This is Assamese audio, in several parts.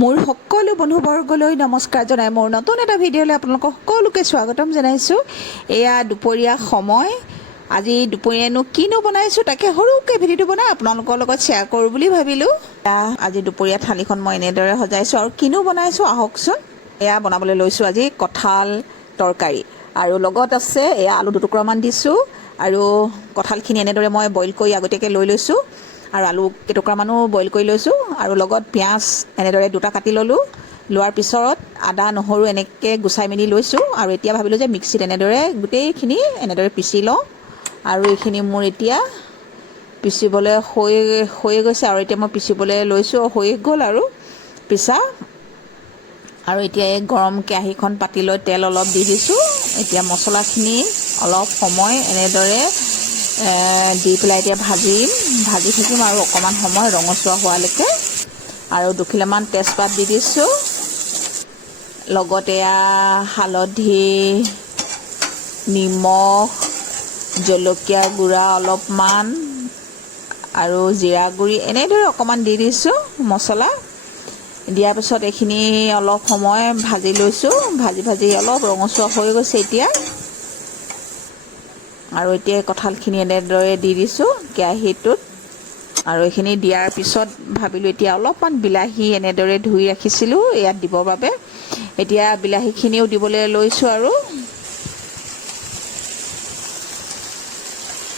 মোৰ সকলো বন্ধুবৰ্গলৈ নমস্কাৰ জনাই মোৰ নতুন এটা ভিডিঅ'লৈ আপোনালোকক সকলোকে স্বাগতম জনাইছোঁ। এয়া দুপৰীয়া সময়। আজি দুপৰীয়ানো কিনো বনাইছোঁ তাকে সৰুকৈ ভিডিঅ'টো বনাই আপোনালোকৰ লগত শ্বেয়াৰ কৰোঁ বুলি ভাবিলোঁ। আজি দুপৰীয়া থালিখন মই এনেদৰে সজাইছোঁ আৰু কিনো বনাইছোঁ আহকচোন। এয়া বনাবলৈ লৈছোঁ আজি কঁঠাল তৰকাৰী আৰু লগত আছে এয়া আলু দুটুকুৰামান দিছোঁ আৰু কঁঠালখিনি এনেদৰে মই বইল কৰি আগতীয়াকৈ লৈ লৈছোঁ আৰু আলু কেইটুকুৰামানো বইল কৰি লৈছোঁ আৰু লগত পিঁয়াজ এনেদৰে দুটা কাটি ল'লোঁ। লোৱাৰ পিছত আদা নহৰু এনেকৈ গুচাই মেলি লৈছোঁ আৰু এতিয়া ভাবিলোঁ যে মিক্সিত এনেদৰে গোটেইখিনি এনেদৰে পিচি লওঁ আৰু এইখিনি মোৰ এতিয়া পিচিবলৈ হৈ গৈছে আৰু এতিয়া মই পিচিবলৈ লৈছোঁ, হৈ গ'ল আৰু পিছা। আৰু এতিয়া এই গৰম কেৰাহীখন পাতি লৈ তেল অলপ দি দিছোঁ। এতিয়া মছলাখিনি অলপ সময় এনেদৰে দি পেলাই এতিয়া ভাজি থাকিম আৰু অকণমান সময় ৰঙচুৱা হোৱালৈকে। আৰু দুখিলামান তেজপাত দি দিছোঁ, লগত এয়া হালধি, নিমখ, জলকীয়া গুড়া অলপমান আৰু জিৰা গুড়ি এনেদৰে অকণমান দি দিছোঁ মছলা। দিয়াৰ পিছত এইখিনি অলপ সময় ভাজি লৈছোঁ, ভাজি অলপ ৰঙচুৱা হৈ গৈছে এতিয়া। আৰু এতিয়া কঁঠালখিনি এনেদৰে দি দিছোঁ কেৰাহীটোত আৰু এইখিনি দিয়াৰ পিছত ভাবিলোঁ এতিয়া অলপমান বিলাহী এনেদৰে ধুই ৰাখিছিলোঁ ইয়াত দিবৰ বাবে। এতিয়া বিলাহীখিনিও দিবলৈ লৈছোঁ আৰু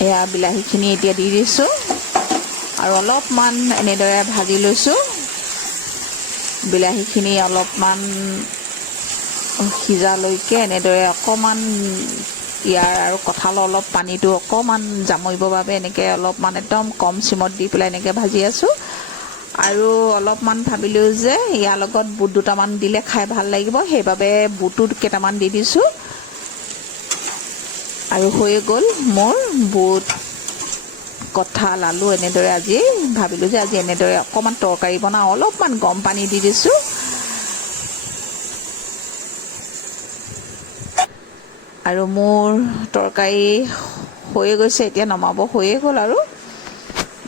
এয়া বিলাহীখিনি এতিয়া দি দিছোঁ আৰু অলপমান এনেদৰে ভাজি লৈছোঁ। বিলাহীখিনি অলপমান সিজালৈকে এনেদৰে অকণমান ইয়াৰ আৰু কঁঠালৰ অলপ পানীটো অকণমান জামৰিবৰ বাবে এনেকৈ অলপমান একদম কম চিমত দি পেলাই এনেকৈ ভাজি আছোঁ। আৰু অলপমান ভাবিলোঁ যে ইয়াৰ লগত বুট দুটামান দিলে খাই ভাল লাগিব, সেইবাবে বুটো কেইটামান দি দিছোঁ আৰু হৈ গ'ল মোৰ বুট কঁঠাল আলু এনেদৰে আজি ভাবিলোঁ যে আজি এনেদৰে অকণমান তৰকাৰী বনাওঁ। অলপমান গৰম পানী দি দিছোঁ আৰু মোৰ তৰকাৰী হৈয়ে গৈছে, এতিয়া নমাব হৈয়ে গ'ল আৰু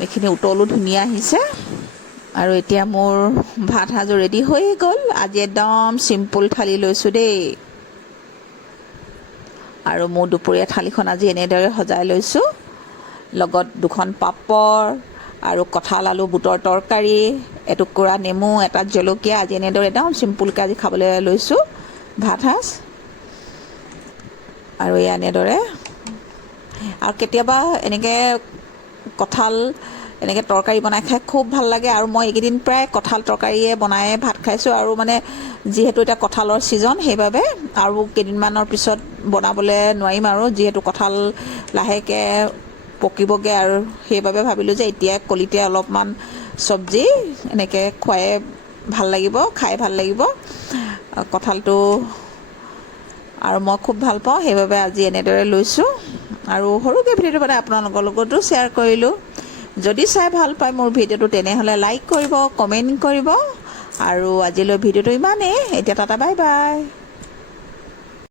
এইখিনি উতলো ধুনীয়া আহিছে। আৰু এতিয়া মোৰ ভাত সাজো ৰেডি হৈয়ে গ'ল। আজি একদম চিম্পুল থালি লৈছোঁ দেই। আৰু মোৰ দুপৰীয়া থালিখন আজি এনেদৰে সজাই লৈছোঁ, লগত দুখন পাপৰ আৰু কঁঠাল আলু বুটৰ তৰকাৰী, এটুকুৰা নেমু, এটা জলকীয়া। আজি এনেদৰে একদম চিম্পুলকৈ আজি খাবলৈ লৈছোঁ ভাত সাজ। আৰু এই এনেদৰে আৰু কেতিয়াবা এনেকৈ কঁঠাল এনেকৈ তৰকাৰী বনাই খাই খুব ভাল লাগে আৰু মই এইকেইদিন প্ৰায় কঁঠাল তৰকাৰীয়ে বনাই ভাত খাইছোঁ। আৰু মানে যিহেতু এতিয়া কঁঠালৰ ছিজন সেইবাবে আৰু কেইদিনমানৰ পিছত বনাবলৈ নোৱাৰিম আৰু যিহেতু কঁঠাল লাহেকৈ পকিবগৈ আৰু সেইবাবে ভাবিলোঁ যে এতিয়া কলিতে অলপমান চব্জি এনেকৈ খুৱাই ভাল লাগিব, খাই ভাল লাগিব কঁঠালটো আৰু মই খুব ভাল পাওঁ, সেইবাবে আজি এনেদৰে লৈছোঁ আৰু সৰুকৈ ভিডিঅ'টো বনাই আপোনালোকৰ লগতো শ্বেয়াৰ কৰিলোঁ। যদি চাই ভাল পায় মোৰ ভিডিঅ'টো তেনেহ'লে লাইক কৰিব, কমেণ্ট কৰিব আৰু আজিলৈ ভিডিঅ'টো ইমানেই। এতিয়া টাটা বাই বাই।